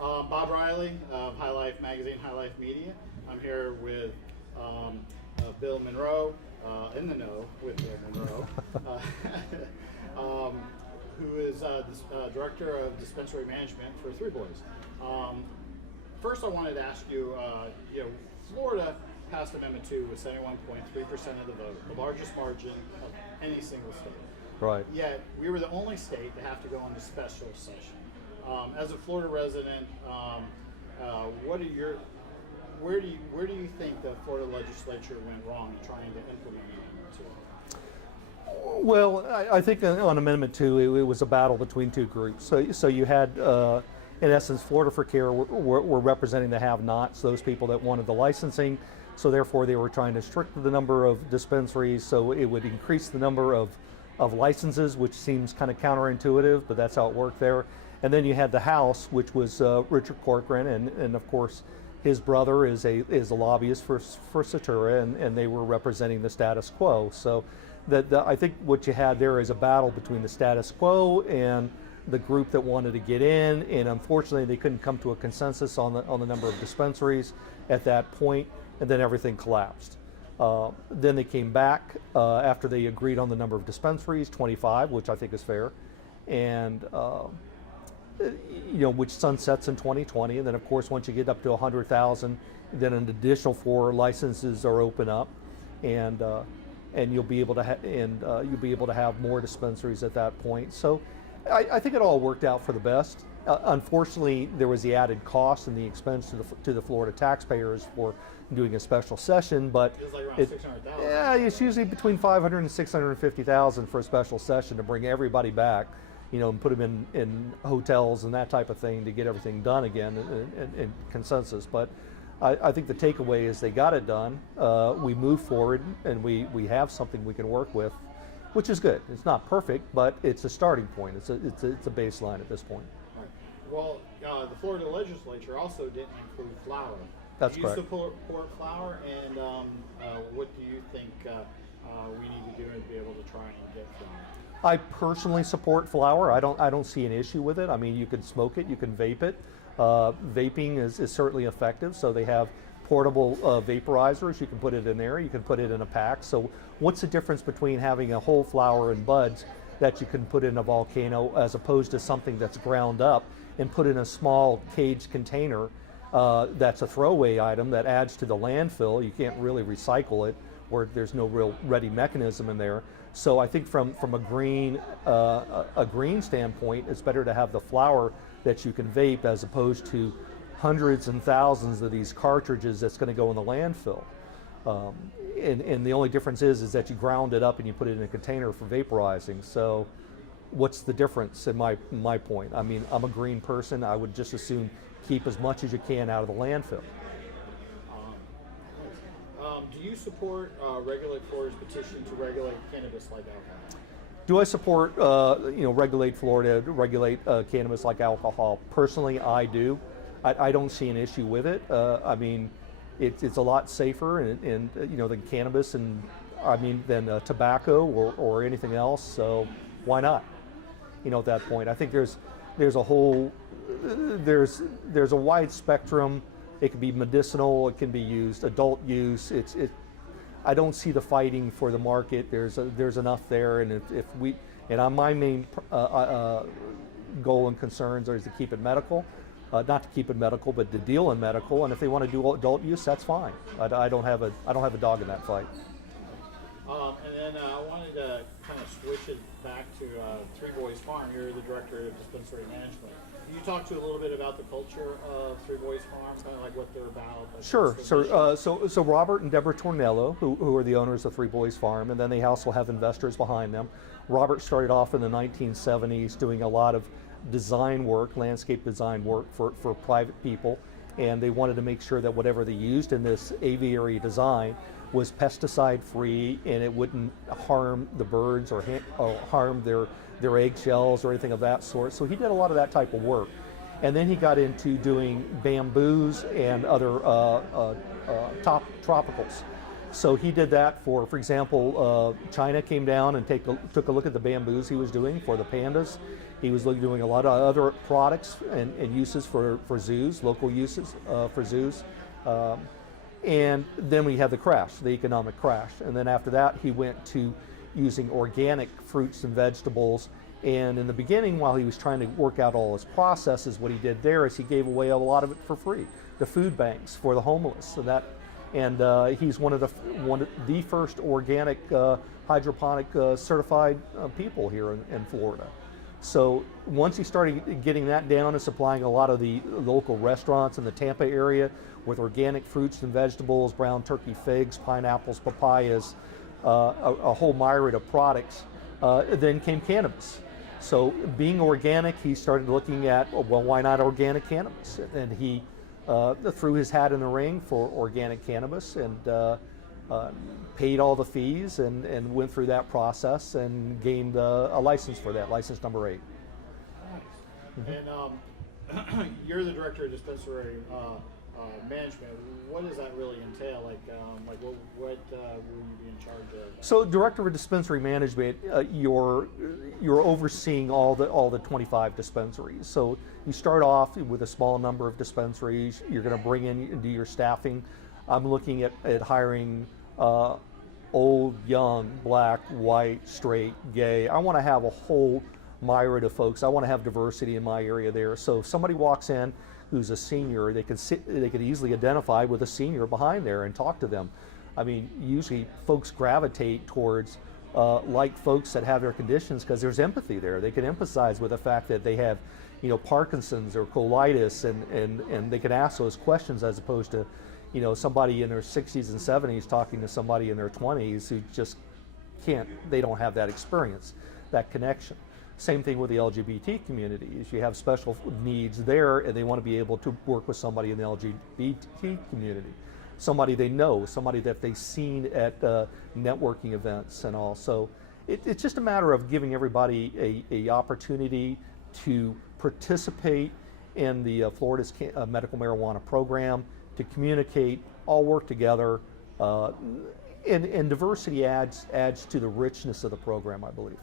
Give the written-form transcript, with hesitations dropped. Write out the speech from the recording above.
Bob Riley of HIGHLIFE Magazine, HIGHLIFE Media. I'm here with Bill Monroe, in the know with Bill Monroe, who is Director of Dispensary Management for Three Boys. First, I wanted to ask you, Florida passed Amendment 2 with 71.3% of the vote, the largest margin of any single state. Right. Yet, we were the only state to have to go into special session. As a Florida resident, where do you think the Florida legislature went wrong in trying to implement Amendment 2? Well, I think on Amendment 2, it was a battle between two groups. So you had, in essence, Florida for Care were representing the have-nots, those people that wanted the licensing. So therefore, they were trying to restrict the number of dispensaries, so it would increase the number of licenses, which seems kind of counterintuitive, but that's how it worked there. And then you had the House, which was Richard Corcoran, and of course his brother is a lobbyist for Satura, and they were representing the status quo. So I think what you had there is a battle between the status quo and the group that wanted to get in, and unfortunately they couldn't come to a consensus on the number of dispensaries at that point, and then everything collapsed. Then they came back after they agreed on the number of dispensaries, 25, which I think is fair, and which sunsets in 2020. And then, of course, once you get up to 100,000, then an additional 4 licenses are open up, and you'll be able to have more dispensaries at that point. So, I think it all worked out for the best. Unfortunately, there was the added cost and the expense to the Florida taxpayers for doing a special session, but it was like around 600,000. Yeah, it's usually between 500 and 650,000 for a special session to bring everybody back, and put them in hotels and that type of thing to get everything done again in consensus. But I think the takeaway is they got it done. We moved forward, and we have something we can work with, which is good. It's not perfect, but it's a starting point. It's a baseline at this point. Well, the Florida legislature also didn't include flour. That's correct. Do you support flour, and what do you think we need to do to be able to try and get flour? I personally support flour. I don't see an issue with it. I mean, you can smoke it, you can vape it. Vaping is certainly effective. So they have portable vaporizers. You can put it in there. You can put it in a pack. So what's the difference between having a whole flower and buds that you can put in a volcano as opposed to something that's ground up and put in a small caged container that's a throwaway item that adds to the landfill? You can't really recycle it, or there's no real ready mechanism in there. So I think from a green standpoint, it's better to have the flower that you can vape as opposed to hundreds and thousands of these cartridges that's going to go in the landfill. And the only difference is that you ground it up and you put it in a container for vaporizing. So what's the difference in my point? I mean, I'm a green person. I would just assume keep as much as you can out of the landfill. Do you support Regulate Florida's petition to regulate cannabis like alcohol? Do I support Regulate Florida, regulate cannabis like alcohol? Personally, I do. I don't see an issue with it. I mean, it's a lot safer and than cannabis and than tobacco or anything else. So why not? At that point, I think there's a wide spectrum. It can be medicinal. It can be used adult use. I don't see the fighting for the market. There's enough there, and my main goal and concerns is to keep it medical. Not to keep it medical, but to deal in medical. And if they want to do adult use, that's fine. I don't have a dog in that fight. And then I wanted to kind of switch it back to Three Boys Farm. You're the Director of Dispensary Management. Can you talk to a little bit about the culture of Three Boys Farm, kind of like what they're about? Sure. So Robert and Deborah Tornello, who are the owners of Three Boys Farm, and then they also have investors behind them. Robert started off in the 1970s doing a lot of design work, landscape design work for private people, and they wanted to make sure that whatever they used in this aviary design was pesticide free and it wouldn't harm the birds or harm their eggshells or anything of that sort. So he did a lot of that type of work. And then he got into doing bamboos and other tropicals. So he did that for example, China came down and took a look at the bamboos he was doing for the pandas. He was doing a lot of other products and uses for zoos, local uses for zoos. And then we had the crash, the economic crash. And then after that, he went to using organic fruits and vegetables. And in the beginning, while he was trying to work out all his processes, what he did there is he gave away a lot of it for free, the food banks for the homeless. So that, and he's one of the first organic hydroponic certified people here in Florida. So once he started getting that down and supplying a lot of the local restaurants in the Tampa area with organic fruits and vegetables, brown turkey figs, pineapples, papayas, a whole myriad of products, then came cannabis. So being organic, he started looking at, well, why not organic cannabis? And he threw his hat in the ring for organic cannabis and paid all the fees and went through that process and gained a license for that, license number 8. Nice. And you're the director of dispensary management. What does that really entail? What will you be in charge of? So, director of dispensary management, you're overseeing all the 25 dispensaries. So you start off with a small number of dispensaries. You're going to bring in and do your staffing. I'm looking at hiring old, young, black, white, straight, gay. I want to have a whole myriad of folks. I want to have diversity in my area there. So if somebody walks in who's a senior, they could easily identify with a senior behind there and talk to them. I mean, usually folks gravitate towards like folks that have their conditions because there's empathy there. They can empathize with the fact that they have, Parkinson's or colitis, and they can ask those questions as opposed to, somebody in their 60s and 70s talking to somebody in their 20s who just they don't have that experience, that connection. Same thing with the LGBT community. Is you have special needs there and they want to be able to work with somebody in the LGBT community. Somebody they know, somebody that they've seen at networking events and all. So it's just a matter of giving everybody a opportunity to participate in the Florida's medical marijuana program, to communicate, all work together, and diversity adds to the richness of the program, I believe.